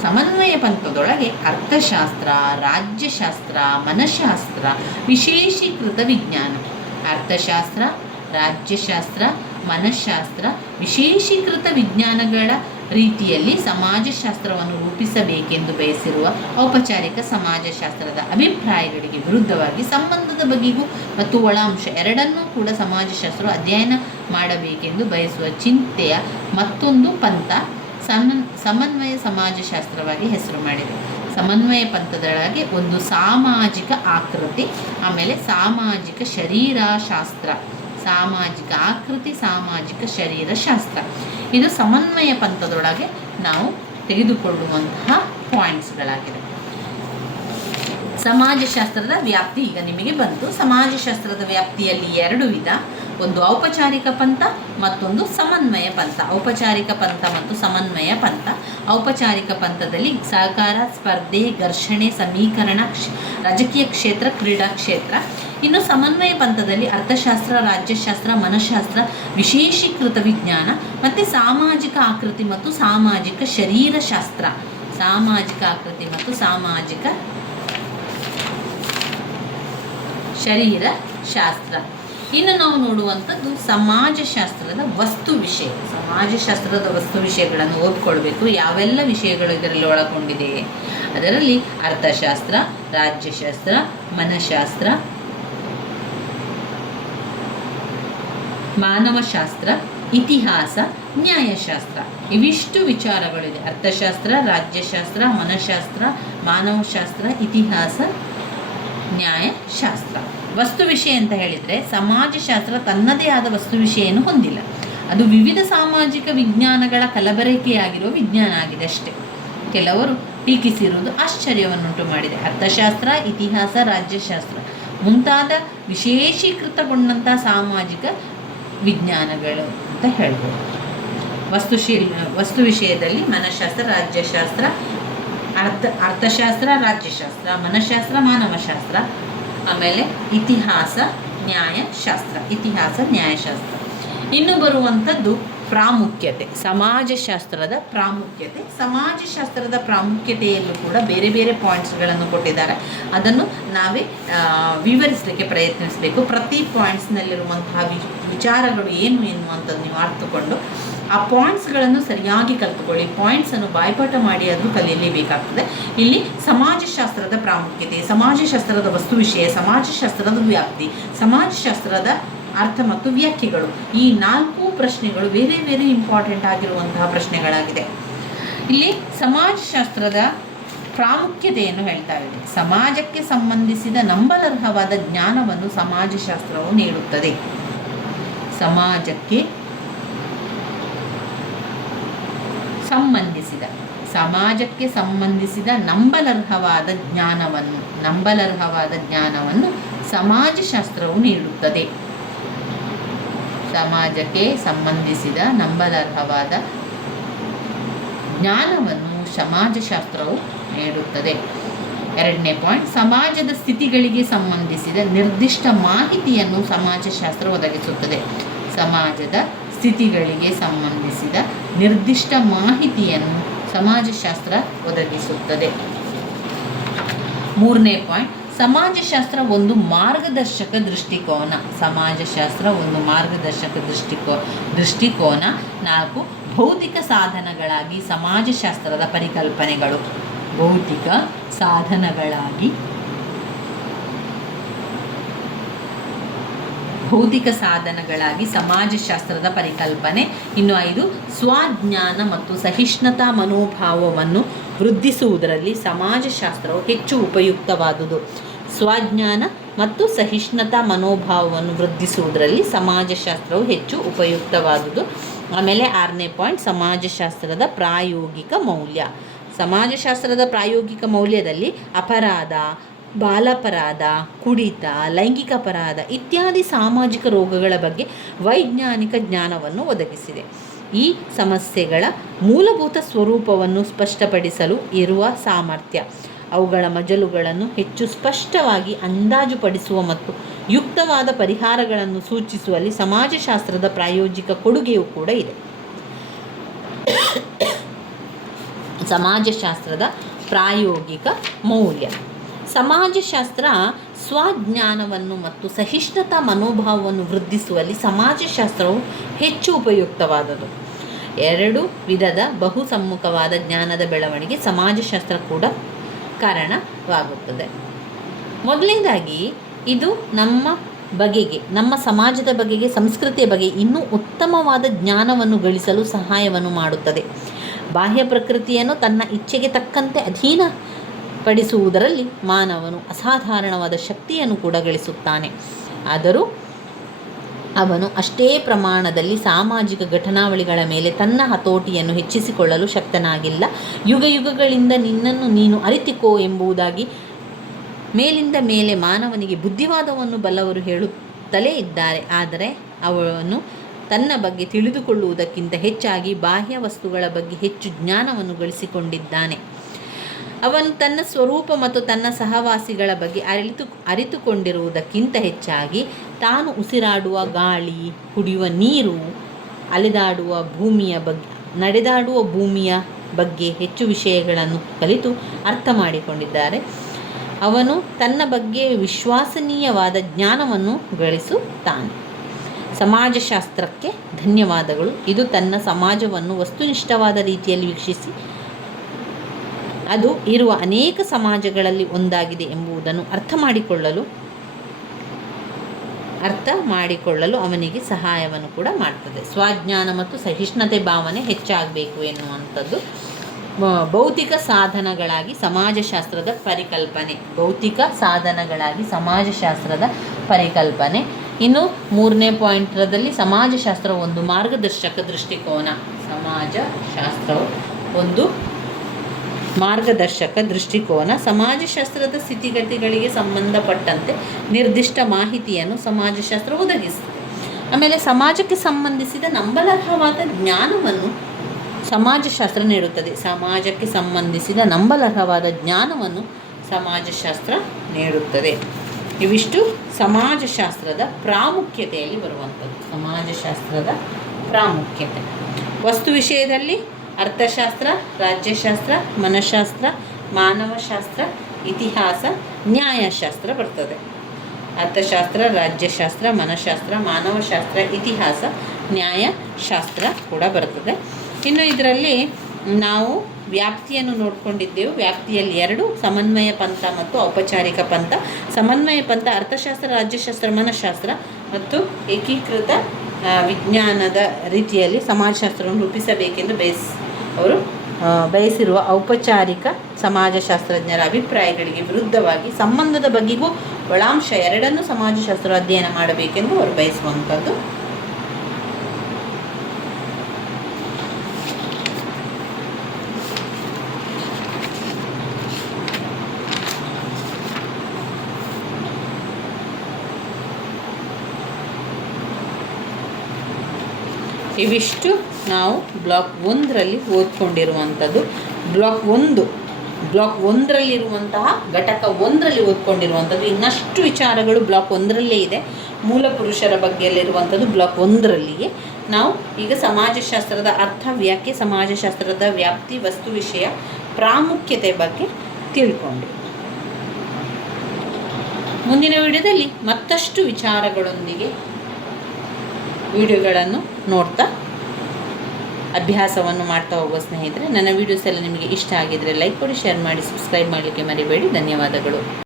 ಸಮನ್ವಯ ಪಂಥದೊಳಗೆ ಅರ್ಥಶಾಸ್ತ್ರ, ರಾಜ್ಯಶಾಸ್ತ್ರ, ಮನಃಶಾಸ್ತ್ರ, ವಿಶೇಷೀಕೃತ ವಿಜ್ಞಾನ. ಅರ್ಥಶಾಸ್ತ್ರ, ರಾಜ್ಯಶಾಸ್ತ್ರ, ಮನಃಶಾಸ್ತ್ರ, ವಿಶೇಷೀಕೃತ ವಿಜ್ಞಾನಗಳ ರೀತಿಯಲ್ಲಿ ಸಮಾಜಶಾಸ್ತ್ರವನ್ನು ರೂಪಿಸಬೇಕೆಂದು ಬಯಸಿರುವ ಔಪಚಾರಿಕ ಸಮಾಜಶಾಸ್ತ್ರದ ಅಭಿಪ್ರಾಯಗಳಿಗೆ ವಿರುದ್ಧವಾಗಿ ಸಂಬಂಧದ ಬಗೆಗೂ ಮತ್ತು ಒಳಾಂಶ ಎರಡನ್ನೂ ಕೂಡ ಸಮಾಜಶಾಸ್ತ್ರವು ಅಧ್ಯಯನ ಮಾಡಬೇಕೆಂದು ಬಯಸುವ ಚಿಂತೆಯ ಮತ್ತೊಂದು ಪಂಥ ಸಮನ್ವಯ ಸಮಾಜಶಾಸ್ತ್ರವಾಗಿ ಹೆಸರು ಮಾಡಿದೆ. ಸಮನ್ವಯ ಪಂಥದೊಳಗೆ ಒಂದು ಸಾಮಾಜಿಕ ಆಕೃತಿ, ಆಮೇಲೆ ಸಾಮಾಜಿಕ ಶರೀರಶಾಸ್ತ್ರ, ಸಾಮಾಜಿಕ ಆಕೃತಿ, ಸಾಮಾಜಿಕ ಶರೀರಶಾಸ್ತ್ರ. ಇದು ಸಮನ್ವಯ ಪಂಥದೊಳಗೆ ನಾವು ತೆಗೆದುಕೊಳ್ಳುವಂತಹ ಪಾಯಿಂಟ್ಸ್ಗಳಾಗಿದೆ. ಸಮಾಜಶಾಸ್ತ್ರದ ವ್ಯಾಪ್ತಿ ಈಗ ನಿಮಗೆ ಬಂತು. ಸಮಾಜಶಾಸ್ತ್ರದ ವ್ಯಾಪ್ತಿಯಲ್ಲಿ 2 ವಿಧ, ಒಂದು ಔಪಚಾರಿಕ ಪಂಥ, ಮತ್ತೊಂದು ಸಮನ್ವಯ ಪಂಥ. ಔಪಚಾರಿಕ ಪಂಥ ಮತ್ತು ಸಮನ್ವಯ ಪಂಥ. ಔಪಚಾರಿಕ ಪಂಥದಲ್ಲಿ ಸಹಕಾರ, ಸ್ಪರ್ಧೆ, ಘರ್ಷಣೆ, ಸಮೀಕರಣ, ರಾಜಕೀಯ ಕ್ಷೇತ್ರ, ಕ್ರೀಡಾ ಕ್ಷೇತ್ರ. ಇನ್ನು ಸಮನ್ವಯ ಪಂಥದಲ್ಲಿ ಅರ್ಥಶಾಸ್ತ್ರ, ರಾಜ್ಯಶಾಸ್ತ್ರ, ಮನಃಶಾಸ್ತ್ರ, ವಿಶೇಷೀಕೃತ ವಿಜ್ಞಾನ ಮತ್ತು ಸಾಮಾಜಿಕ ಆಕೃತಿ ಮತ್ತು ಸಾಮಾಜಿಕ ಶರೀರಶಾಸ್ತ್ರ. ಸಾಮಾಜಿಕ ಆಕೃತಿ ಮತ್ತು ಸಾಮಾಜಿಕ ಶರೀರಶಾಸ್ತ್ರ. ಇನ್ನು ನಾವು ನೋಡುವಂಥದ್ದು ಸಮಾಜಶಾಸ್ತ್ರದ ವಸ್ತು ವಿಷಯ. ಸಮಾಜಶಾಸ್ತ್ರದ ವಸ್ತು ವಿಷಯಗಳನ್ನು ಓದ್ಕೊಳ್ಬೇಕು. ಯಾವೆಲ್ಲ ವಿಷಯಗಳು ಇದರಲ್ಲಿ ಒಳಗೊಂಡಿದೆ? ಅದರಲ್ಲಿ ಅರ್ಥಶಾಸ್ತ್ರ, ರಾಜ್ಯಶಾಸ್ತ್ರ, ಮನಃಶಾಸ್ತ್ರ, ಮಾನವಶಾಸ್ತ್ರ, ಇತಿಹಾಸ, ನ್ಯಾಯಶಾಸ್ತ್ರ. ಇವಿಷ್ಟು ವಿಚಾರಗಳಿದೆ. ಅರ್ಥಶಾಸ್ತ್ರ, ರಾಜ್ಯಶಾಸ್ತ್ರ, ಮನಃಶಾಸ್ತ್ರ, ಮಾನವಶಾಸ್ತ್ರ, ಇತಿಹಾಸ, ನ್ಯಾಯಶಾಸ್ತ್ರ. ವಸ್ತು ವಿಷಯ ಅಂತ ಹೇಳಿದರೆ ಸಮಾಜಶಾಸ್ತ್ರ ತನ್ನದೇ ಆದ ವಸ್ತು ವಿಷಯವನ್ನು ಹೊಂದಿಲ್ಲ. ಅದು ವಿವಿಧ ಸಾಮಾಜಿಕ ವಿಜ್ಞಾನಗಳ ಕಲಬೆರಕೆಯಾಗಿರುವ ವಿಜ್ಞಾನ ಆಗಿದೆ ಅಷ್ಟೇ. ಕೆಲವರು ಟೀಕಿಸಿರುವುದು ಆಶ್ಚರ್ಯವನ್ನುಂಟು ಮಾಡಿದೆ. ಅರ್ಥಶಾಸ್ತ್ರ, ಇತಿಹಾಸ, ರಾಜ್ಯಶಾಸ್ತ್ರ ಮುಂತಾದ ವಿಶೇಷೀಕೃತಗೊಂಡಂಥ ಸಾಮಾಜಿಕ ವಿಜ್ಞಾನಗಳು ಅಂತ ಹೇಳ್ಬೋದು. ವಸ್ತು ವಿಷಯದಲ್ಲಿ ಮನಃಶಾಸ್ತ್ರ, ರಾಜ್ಯಶಾಸ್ತ್ರ, ಅರ್ಥಶಾಸ್ತ್ರ, ರಾಜ್ಯಶಾಸ್ತ್ರ, ಮನಃಶಾಸ್ತ್ರ, ಮಾನವಶಾಸ್ತ್ರ, ಆಮೇಲೆ ಇತಿಹಾಸ, ನ್ಯಾಯಶಾಸ್ತ್ರ. ಇನ್ನು ಬರುವಂಥದ್ದು ಪ್ರಾಮುಖ್ಯತೆ, ಸಮಾಜಶಾಸ್ತ್ರದ ಪ್ರಾಮುಖ್ಯತೆ. ಸಮಾಜಶಾಸ್ತ್ರದ ಪ್ರಾಮುಖ್ಯತೆಯಲ್ಲೂ ಕೂಡ ಬೇರೆ ಬೇರೆ ಪಾಯಿಂಟ್ಸ್ಗಳನ್ನು ಕೊಟ್ಟಿದ್ದಾರೆ. ಅದನ್ನು ನಾವೇ ವಿವರಿಸಲಿಕ್ಕೆ ಪ್ರಯತ್ನಿಸಬೇಕು. ಪ್ರತಿ ಪಾಯಿಂಟ್ಸ್ನಲ್ಲಿರುವಂತಹ ವಿಚಾರಗಳು ಏನು ಎನ್ನುವಂಥದ್ದು ನೀವು ಅರ್ಥಕೊಂಡು ಆ ಪಾಯಿಂಟ್ಸ್ಗಳನ್ನು ಸರಿಯಾಗಿ ಕಲಿತುಕೊಳ್ಳಿ. ಪಾಯಿಂಟ್ಸನ್ನು ಬಾಯ್ಪಾಠ ಮಾಡಿ ಆದರೂ ಕಲಿಯಲೇಬೇಕಾಗ್ತದೆ. ಇಲ್ಲಿ ಸಮಾಜಶಾಸ್ತ್ರದ ಪ್ರಾಮುಖ್ಯತೆ, ಸಮಾಜಶಾಸ್ತ್ರದ ವಸ್ತು ವಿಷಯ, ಸಮಾಜಶಾಸ್ತ್ರದ ವ್ಯಾಪ್ತಿ, ಸಮಾಜಶಾಸ್ತ್ರದ ಅರ್ಥ ಮತ್ತು ವ್ಯಾಖ್ಯೆಗಳು. ಈ 4 ಪ್ರಶ್ನೆಗಳು ವೆರಿ ವೆರಿ ಇಂಪಾರ್ಟೆಂಟ್ ಆಗಿರುವಂತಹ ಪ್ರಶ್ನೆಗಳಾಗಿದೆ. ಇಲ್ಲಿ ಸಮಾಜಶಾಸ್ತ್ರದ ಪ್ರಾಮುಖ್ಯತೆಯನ್ನು ಹೇಳ್ತಾ ಇದೆ. ಸಮಾಜಕ್ಕೆ ಸಂಬಂಧಿಸಿದ ನಂಬಲರ್ಹವಾದ ಜ್ಞಾನವನ್ನು ಸಮಾಜಶಾಸ್ತ್ರವು ನೀಡುತ್ತದೆ. ಸಮಾಜಕ್ಕೆ ಸಂಬಂಧಿಸಿದ ನಂಬಲರ್ಹವಾದ ಜ್ಞಾನವನ್ನು ಸಮಾಜಶಾಸ್ತ್ರವು ನೀಡುತ್ತದೆ. ಸಮಾಜಕ್ಕೆ ಸಂಬಂಧಿಸಿದ ನಂಬಲರ್ಹವಾದ ಜ್ಞಾನವನ್ನು ಸಮಾಜಶಾಸ್ತ್ರವು ನೀಡುತ್ತದೆ. 2ನೇ ಪಾಯಿಂಟ್, ಸಮಾಜದ ಸ್ಥಿತಿಗಳಿಗೆ ಸಂಬಂಧಿಸಿದ ನಿರ್ದಿಷ್ಟ ಮಾಹಿತಿಯನ್ನು ಸಮಾಜಶಾಸ್ತ್ರ ಒದಗಿಸುತ್ತದೆ. ಸಮಾಜದ ಸ್ಥಿತಿಗಳಿಗೆ ಸಂಬಂಧಿಸಿದ ನಿರ್ದಿಷ್ಟ ಮಾಹಿತಿಯನ್ನು ಸಮಾಜಶಾಸ್ತ್ರ ಒದಗಿಸುತ್ತದೆ. 3ನೇ ಪಾಯಿಂಟ್, ಸಮಾಜಶಾಸ್ತ್ರ ಒಂದು ಮಾರ್ಗದರ್ಶಕ ದೃಷ್ಟಿಕೋನ. 4 ಭೌತಿಕ ಸಾಧನಗಳಾಗಿ ಸಮಾಜಶಾಸ್ತ್ರದ ಪರಿಕಲ್ಪನೆಗಳು. ಭೌತಿಕ ಸಾಧನಗಳಾಗಿ ಸಮಾಜಶಾಸ್ತ್ರದ ಪರಿಕಲ್ಪನೆ. ಇನ್ನು 5, ಸ್ವಜ್ಞಾನ ಮತ್ತು ಸಹಿಷ್ಣುತಾ ಮನೋಭಾವವನ್ನು ವೃದ್ಧಿಸುವುದರಲ್ಲಿ ಸಮಾಜಶಾಸ್ತ್ರವು ಹೆಚ್ಚು ಉಪಯುಕ್ತವಾದುದು. ಸ್ವಜ್ಞಾನ ಮತ್ತು ಸಹಿಷ್ಣುತಾ ಮನೋಭಾವವನ್ನು ವೃದ್ಧಿಸುವುದರಲ್ಲಿ ಸಮಾಜಶಾಸ್ತ್ರವು ಹೆಚ್ಚು ಉಪಯುಕ್ತವಾದುದು. ಆಮೇಲೆ 6ನೇ ಪಾಯಿಂಟ್, ಸಮಾಜಶಾಸ್ತ್ರದ ಪ್ರಾಯೋಗಿಕ ಮೌಲ್ಯ. ಸಮಾಜಶಾಸ್ತ್ರದ ಪ್ರಾಯೋಗಿಕ ಮೌಲ್ಯದಲ್ಲಿ ಅಪರಾಧ, ಬಾಲಾಪರಾಧ, ಕುಡಿತ, ಲೈಂಗಿಕ ಅಪರಾಧ ಇತ್ಯಾದಿ ಸಾಮಾಜಿಕ ರೋಗಗಳ ಬಗ್ಗೆ ವೈಜ್ಞಾನಿಕ ಜ್ಞಾನವನ್ನು ಒದಗಿಸಿದೆ. ಈ ಸಮಸ್ಯೆಗಳ ಮೂಲಭೂತ ಸ್ವರೂಪವನ್ನು ಸ್ಪಷ್ಟಪಡಿಸಲು ಇರುವ ಸಾಮರ್ಥ್ಯ, ಅವುಗಳ ಮಜಲುಗಳನ್ನು ಹೆಚ್ಚು ಸ್ಪಷ್ಟವಾಗಿ ಅಂದಾಜುಪಡಿಸುವ ಮತ್ತು ಯುಕ್ತವಾದ ಪರಿಹಾರಗಳನ್ನು ಸೂಚಿಸುವಲ್ಲಿ ಸಮಾಜಶಾಸ್ತ್ರದ ಪ್ರಾಯೋಗಿಕ ಕೊಡುಗೆಯೂ ಕೂಡ ಇದೆ. ಸಮಾಜಶಾಸ್ತ್ರದ ಪ್ರಾಯೋಗಿಕ ಮೌಲ್ಯ. ಸಮಾಜಶಾಸ್ತ್ರ ಸ್ವಜ್ಞಾನವನ್ನು ಮತ್ತು ಸಹಿಷ್ಣುತಾ ಮನೋಭಾವವನ್ನು ವೃದ್ಧಿಸುವಲ್ಲಿ ಸಮಾಜಶಾಸ್ತ್ರವು ಹೆಚ್ಚು ಉಪಯುಕ್ತವಾದದ್ದು. 2 ವಿಧದ ಬಹುಸಮ್ಮುಖವಾದ ಜ್ಞಾನದ ಬೆಳವಣಿಗೆ ಸಮಾಜಶಾಸ್ತ್ರ ಕೂಡ ಕಾರಣವಾಗುತ್ತದೆ. ಮೊದಲನೇದಾಗಿ ಇದು ನಮ್ಮ ಸಮಾಜದ ಬಗೆಗೆ, ಸಂಸ್ಕೃತಿಯ ಬಗ್ಗೆ ಇನ್ನೂ ಉತ್ತಮವಾದ ಜ್ಞಾನವನ್ನು ಗಳಿಸಲು ಸಹಾಯವನ್ನು ಮಾಡುತ್ತದೆ. ಬಾಹ್ಯ ಪ್ರಕೃತಿಯನ್ನು ತನ್ನ ಇಚ್ಛೆಗೆ ತಕ್ಕಂತೆ ಅಧೀನಪಡಿಸುವುದರಲ್ಲಿ ಮಾನವನು ಅಸಾಧಾರಣವಾದ ಶಕ್ತಿಯನ್ನು ಕೂಡ ಗಳಿಸುತ್ತಾನೆ. ಆದರೂ ಅವನು ಅಷ್ಟೇ ಪ್ರಮಾಣದಲ್ಲಿ ಸಾಮಾಜಿಕ ಘಟನಾವಳಿಗಳ ಮೇಲೆ ತನ್ನ ಹತೋಟಿಯನ್ನು ಹೆಚ್ಚಿಸಿಕೊಳ್ಳಲು ಶಕ್ತನಾಗಿಲ್ಲ. ಯುಗಗಳಿಂದ ನಿನ್ನನ್ನು ನೀನು ಅರಿತುಕೋ ಎಂಬುದಾಗಿ ಮೇಲಿಂದ ಮೇಲೆ ಮಾನವನಿಗೆ ಬುದ್ಧಿವಾದವನ್ನು ಬಲ್ಲವರು ಹೇಳುತ್ತಲೇ ಇದ್ದಾರೆ. ಆದರೆ ಅವನು ತನ್ನ ಬಗ್ಗೆ ತಿಳಿದುಕೊಳ್ಳುವುದಕ್ಕಿಂತ ಹೆಚ್ಚಾಗಿ ಬಾಹ್ಯ ವಸ್ತುಗಳ ಬಗ್ಗೆ ಹೆಚ್ಚು ಜ್ಞಾನವನ್ನು ಗಳಿಸಿಕೊಂಡಿದ್ದಾನೆ. ಅವನು ತನ್ನ ಸ್ವರೂಪ ಮತ್ತು ತನ್ನ ಸಹವಾಸಿಗಳ ಬಗ್ಗೆ ಅರಿತುಕೊಂಡಿರುವುದಕ್ಕಿಂತ ಹೆಚ್ಚಾಗಿ ತಾನು ಉಸಿರಾಡುವ ಗಾಳಿ, ಕುಡಿಯುವ ನೀರು, ನಡೆದಾಡುವ ಭೂಮಿಯ ಬಗ್ಗೆ ಹೆಚ್ಚು ವಿಷಯಗಳನ್ನು ಕಲಿತು ಅರ್ಥ ಮಾಡಿಕೊಂಡಿದ್ದಾರೆ. ಅವನು ತನ್ನ ಬಗ್ಗೆ ವಿಶ್ವಸನೀಯವಾದ ಜ್ಞಾನವನ್ನು ಗಳಿಸುತ್ತಾನೆ. ಸಮಾಜಶಾಸ್ತ್ರಕ್ಕೆ ಧನ್ಯವಾದಗಳು. ಇದು ತನ್ನ ಸಮಾಜವನ್ನು ವಸ್ತುನಿಷ್ಠವಾದ ರೀತಿಯಲ್ಲಿ ವೀಕ್ಷಿಸಿ ಅದು ಇರುವ ಅನೇಕ ಸಮಾಜಗಳಲ್ಲಿ ಒಂದಾಗಿದೆ ಎಂಬುದನ್ನು ಅರ್ಥ ಮಾಡಿಕೊಳ್ಳಲು ಅವನಿಗೆ ಸಹಾಯವನ್ನು ಕೂಡ ಮಾಡ್ತದೆ. ಸ್ವಜ್ಞಾನ ಮತ್ತು ಸಹಿಷ್ಣುತೆ ಭಾವನೆ ಹೆಚ್ಚಾಗಬೇಕು ಎನ್ನುವಂಥದ್ದು. ಭೌತಿಕ ಸಾಧನಗಳಾಗಿ ಸಮಾಜಶಾಸ್ತ್ರದ ಪರಿಕಲ್ಪನೆ. ಇನ್ನು 3ನೇ ಪಾಯಿಂಟರಲ್ಲಿ ಸಮಾಜಶಾಸ್ತ್ರ ಒಂದು ಮಾರ್ಗದರ್ಶಕ ದೃಷ್ಟಿಕೋನ. ಸಮಾಜಶಾಸ್ತ್ರವು ಒಂದು ಮಾರ್ಗದರ್ಶಕ ದೃಷ್ಟಿಕೋನ. ಸಮಾಜಶಾಸ್ತ್ರದ ಸ್ಥಿತಿಗತಿಗಳಿಗೆ ಸಂಬಂಧಪಟ್ಟಂತೆ ನಿರ್ದಿಷ್ಟ ಮಾಹಿತಿಯನ್ನು ಸಮಾಜಶಾಸ್ತ್ರ ಒದಗಿಸುತ್ತದೆ. ಆಮೇಲೆ ಸಮಾಜಕ್ಕೆ ಸಂಬಂಧಿಸಿದ ನಂಬಲರ್ಹವಾದ ಜ್ಞಾನವನ್ನು ಸಮಾಜಶಾಸ್ತ್ರ ನೀಡುತ್ತದೆ. ಇವಿಷ್ಟು ಸಮಾಜಶಾಸ್ತ್ರದ ಪ್ರಾಮುಖ್ಯತೆಯಲ್ಲಿ ಬರುವಂಥದ್ದು. ಸಮಾಜಶಾಸ್ತ್ರದ ಪ್ರಾಮುಖ್ಯತೆ ವಸ್ತು ವಿಷಯದಲ್ಲಿ ಅರ್ಥಶಾಸ್ತ್ರ, ರಾಜ್ಯಶಾಸ್ತ್ರ, ಮನಃಶಾಸ್ತ್ರ, ಮಾನವಶಾಸ್ತ್ರ, ಇತಿಹಾಸ, ನ್ಯಾಯಶಾಸ್ತ್ರ ಬರ್ತದೆ. ಅರ್ಥಶಾಸ್ತ್ರ, ರಾಜ್ಯಶಾಸ್ತ್ರ, ಮನಃಶಾಸ್ತ್ರ, ಮಾನವಶಾಸ್ತ್ರ, ಇತಿಹಾಸ, ನ್ಯಾಯಶಾಸ್ತ್ರ ಕೂಡ ಬರ್ತದೆ. ಇನ್ನು ಇದರಲ್ಲಿ ನಾವು ವ್ಯಾಪ್ತಿಯನ್ನು ನೋಡಿಕೊಂಡಿದ್ದೆವು. ವ್ಯಾಪ್ತಿಯಲ್ಲಿ 2: ಸಮನ್ವಯ ಪಂಥ ಮತ್ತು ಔಪಚಾರಿಕ ಪಂಥ. ಸಮನ್ವಯ ಪಂಥ ಅರ್ಥಶಾಸ್ತ್ರ, ರಾಜ್ಯಶಾಸ್ತ್ರ, ಮನಃಶಾಸ್ತ್ರ ಮತ್ತು ಏಕೀಕೃತ ವಿಜ್ಞಾನದ ರೀತಿಯಲ್ಲಿ ಸಮಾಜಶಾಸ್ತ್ರವನ್ನು ರೂಪಿಸಬೇಕೆಂದು ಅವರು ಬಯಸಿರುವ ಔಪಚಾರಿಕ ಸಮಾಜಶಾಸ್ತ್ರಜ್ಞರ ಅಭಿಪ್ರಾಯಗಳಿಗೆ ವಿರುದ್ಧವಾಗಿ ಸಂಬಂಧದ ಬಗೆಗೂ ಒಳಾಂಶ ಎರಡನ್ನೂ ಸಮಾಜಶಾಸ್ತ್ರ ಅಧ್ಯಯನ ಮಾಡಬೇಕೆಂದು ಅವರು ಬಯಸುವಂಥದ್ದು. ಇವಿಷ್ಟು ನಾವು ಬ್ಲಾಕ್ 1ರಲ್ಲಿ ಓದ್ಕೊಂಡಿರುವಂಥದ್ದು. ಬ್ಲಾಕ್ 1ರಲ್ಲಿರುವಂತಹ ಘಟಕ 1ರಲ್ಲಿ ಓದ್ಕೊಂಡಿರುವಂಥದ್ದು. ಇನ್ನಷ್ಟು ವಿಚಾರಗಳು ಬ್ಲಾಕ್ 1ರಲ್ಲೇ ಇದೆ. ಮೂಲ ಪುರುಷರ ಬಗ್ಗೆಯಲ್ಲಿರುವಂಥದ್ದು ಬ್ಲಾಕ್ 1ರಲ್ಲಿಯೇ. ನಾವು ಈಗ ಸಮಾಜಶಾಸ್ತ್ರದ ಅರ್ಥ, ವ್ಯಾಖ್ಯೆ, ಸಮಾಜಶಾಸ್ತ್ರದ ವ್ಯಾಪ್ತಿ, ವಸ್ತು ವಿಷಯ, ಪ್ರಾಮುಖ್ಯತೆ ಬಗ್ಗೆ ತಿಳ್ಕೊಂಡು ಮುಂದಿನ ವಿಡಿಯೋದಲ್ಲಿ ಮತ್ತಷ್ಟು ವಿಚಾರಗಳೊಂದಿಗೆ ವಿಡಿಯೋಗಳನ್ನು ನೋಡ್ತಾ ಅಭ್ಯಾಸವನ್ನು ಮಾಡ್ತಾ ಹೋಗುವ ಸ್ನೇಹಿತರೆ. ನನ್ನ ವಿಡಿಯೋಸ್ ಎಲ್ಲ ನಿಮಗೆ ಇಷ್ಟ ಆಗಿದ್ದರೆ ಲೈಕ್ ಕೊಡಿ, ಶೇರ್ ಮಾಡಿ, ಸಬ್ಸ್ಕ್ರೈಬ್ ಮಾಡಲಿಕ್ಕೆ ಮರಿಬೇಡಿ. ಧನ್ಯವಾದಗಳು.